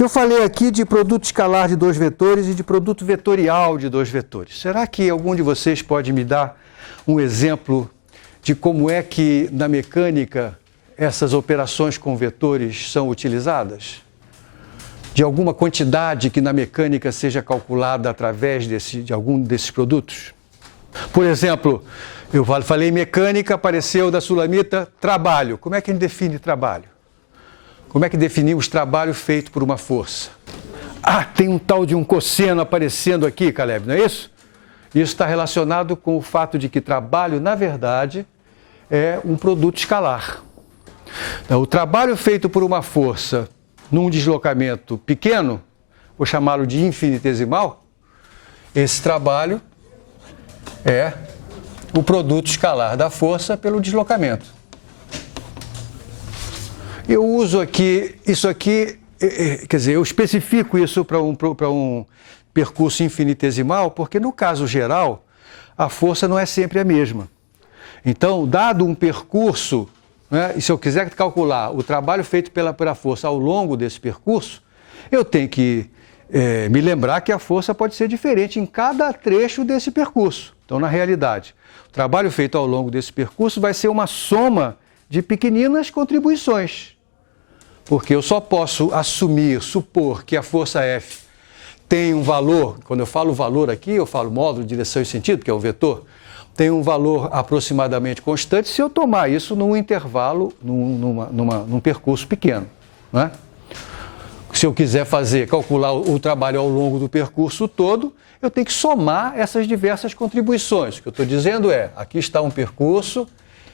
Eu falei aqui de produto escalar de dois vetores e de produto vetorial de dois vetores. Será que algum de vocês pode me dar um exemplo de como é que, na mecânica, essas operações com vetores são utilizadas? De alguma quantidade que na mecânica seja calculada através de algum desses produtos? Por exemplo, eu falei mecânica, apareceu da sulamita trabalho. Como é que a gente define trabalho? Como é que definimos trabalho feito por uma força? Ah, tem um tal de um cosseno aparecendo aqui, Caleb, não é isso? Isso está relacionado com o fato de que trabalho, na verdade, é um produto escalar. Então, o trabalho feito por uma força num deslocamento pequeno, vou chamá-lo de infinitesimal, esse trabalho é o produto escalar da força pelo deslocamento. Eu uso aqui, isso aqui, quer dizer, eu especifico isso para um percurso infinitesimal, porque no caso geral, a força não é sempre a mesma. Então, dado um percurso, né, e se eu quiser calcular o trabalho feito pela força ao longo desse percurso, eu tenho que me lembrar que a força pode ser diferente em cada trecho desse percurso. Então, na realidade, o trabalho feito ao longo desse percurso vai ser uma soma de pequeninas contribuições. Porque eu só posso supor que a força F tem um valor, quando eu falo valor aqui, eu falo módulo, direção e sentido, que é o vetor, tem um valor aproximadamente constante se eu tomar isso num intervalo, num percurso pequeno, né? Se eu quiser calcular o trabalho ao longo do percurso todo, eu tenho que somar essas diversas contribuições. O que eu estou dizendo é, aqui está um percurso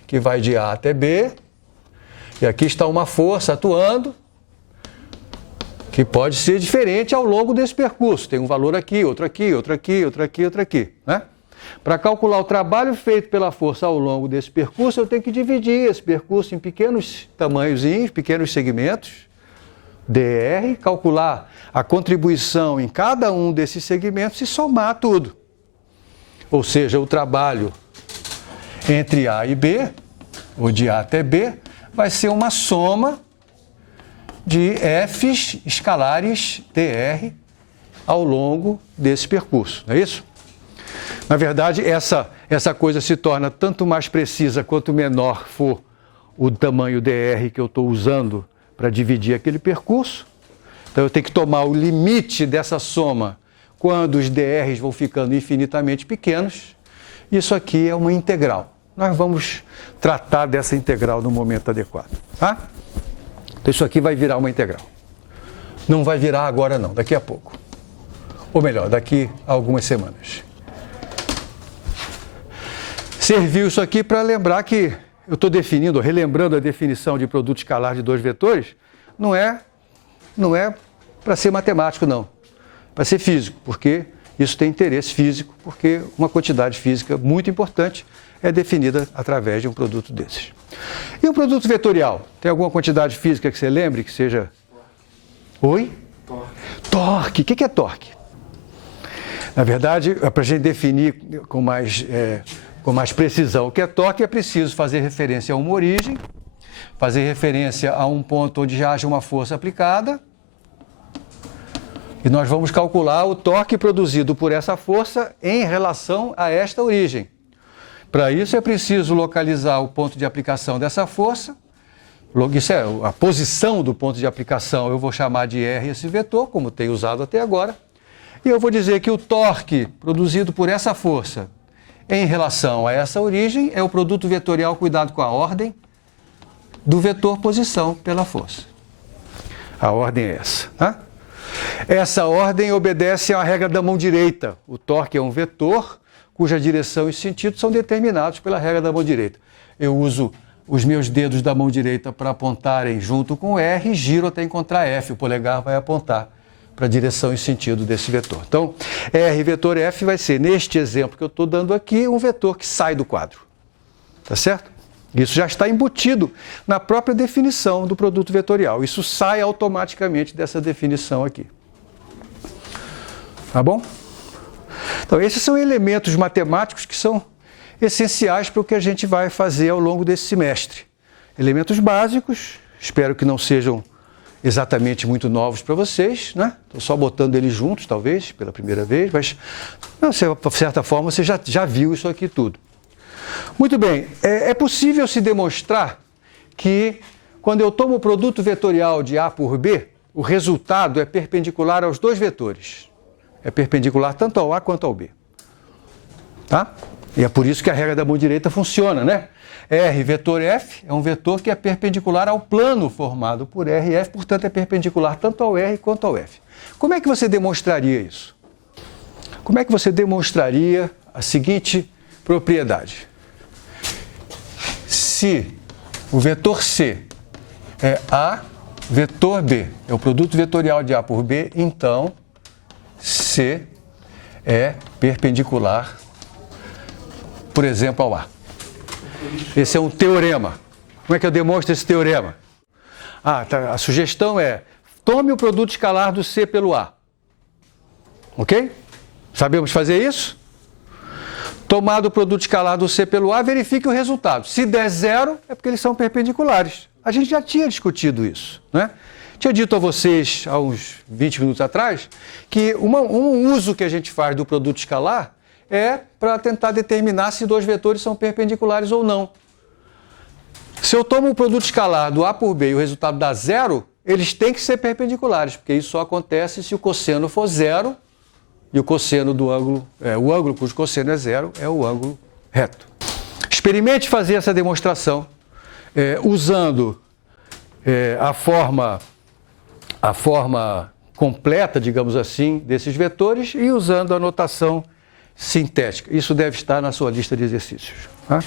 que vai de A até B, e aqui está uma força atuando, que pode ser diferente ao longo desse percurso. Tem um valor aqui, outro aqui, outro aqui, outro aqui, outro aqui, né? Para calcular o trabalho feito pela força ao longo desse percurso, eu tenho que dividir esse percurso em pequenos tamanhozinhos, pequenos segmentos, dr, calcular a contribuição em cada um desses segmentos e somar tudo. Ou seja, o trabalho entre A e B, ou de A até B, vai ser uma soma de F's escalares dr ao longo desse percurso, não é isso? Na verdade, essa coisa se torna tanto mais precisa quanto menor for o tamanho dr que eu estou usando para dividir aquele percurso. Então, eu tenho que tomar o limite dessa soma quando os dr's vão ficando infinitamente pequenos. Isso aqui é uma integral. Nós vamos tratar dessa integral no momento adequado, tá? Então, isso aqui vai virar uma integral. Não vai virar agora não, daqui a pouco. Ou melhor, daqui a algumas semanas. Serviu isso aqui para lembrar que eu estou relembrando a definição de produto escalar de dois vetores, não é para ser matemático, não. Para ser físico, porque isso tem interesse físico, porque uma quantidade física muito importante é definida através de um produto desses. E um produto vetorial? Tem alguma quantidade física que você lembre que seja... Oi? Torque. O que é torque? Na verdade, para a gente definir com mais precisão o que é torque, é preciso fazer referência a uma origem, fazer referência a um ponto onde já haja uma força aplicada, e nós vamos calcular o torque produzido por essa força em relação a esta origem. Para isso é preciso localizar o ponto de aplicação dessa força, isso é a posição do ponto de aplicação, eu vou chamar de R esse vetor, como tenho usado até agora, e eu vou dizer que o torque produzido por essa força em relação a essa origem é o produto vetorial, cuidado com a ordem, do vetor posição pela força. A ordem é essa, tá? Essa ordem obedece à regra da mão direita. O torque é um vetor cuja direção e sentido são determinados pela regra da mão direita. Eu uso os meus dedos da mão direita para apontarem junto com R e giro até encontrar F. O polegar vai apontar para a direção e sentido desse vetor. Então, R vetor F vai ser, neste exemplo que eu estou dando aqui, um vetor que sai do quadro. Tá certo? Isso já está embutido na própria definição do produto vetorial. Isso sai automaticamente dessa definição aqui. Tá bom? Então, esses são elementos matemáticos que são essenciais para o que a gente vai fazer ao longo desse semestre. Elementos básicos, espero que não sejam exatamente muito novos para vocês, né? Estou só botando eles juntos, talvez, pela primeira vez, mas, de certa forma, você já viu isso aqui tudo. Muito bem, é possível se demonstrar que, quando eu tomo o produto vetorial de A por B, o resultado é perpendicular aos dois vetores. É perpendicular tanto ao A quanto ao B. Tá? E é por isso que a regra da mão direita funciona, né? R vetor F é um vetor que é perpendicular ao plano formado por R e F, portanto é perpendicular tanto ao R quanto ao F. Como é que você demonstraria isso? Como é que você demonstraria a seguinte propriedade? Se o vetor C é A vetor B, é o produto vetorial de A por B, então C é perpendicular, por exemplo, ao A. Esse é um teorema. Como é que eu demonstro esse teorema? A sugestão é, tome o produto escalar do C pelo A. Ok? Sabemos fazer isso? Tomado o produto escalar do C pelo A, verifique o resultado. Se der zero, é porque eles são perpendiculares. A gente já tinha discutido isso, né? Tinha dito a vocês, há uns 20 minutos atrás, que um uso que a gente faz do produto escalar é para tentar determinar se dois vetores são perpendiculares ou não. Se eu tomo o produto escalar do A por B e o resultado dá zero, eles têm que ser perpendiculares, porque isso só acontece se o cosseno for zero e o cosseno do ângulo, o ângulo cujo cosseno é zero, é o ângulo reto. Experimente fazer essa demonstração usando a forma completa, digamos assim, desses vetores e usando a notação sintética. Isso deve estar na sua lista de exercícios. Tá?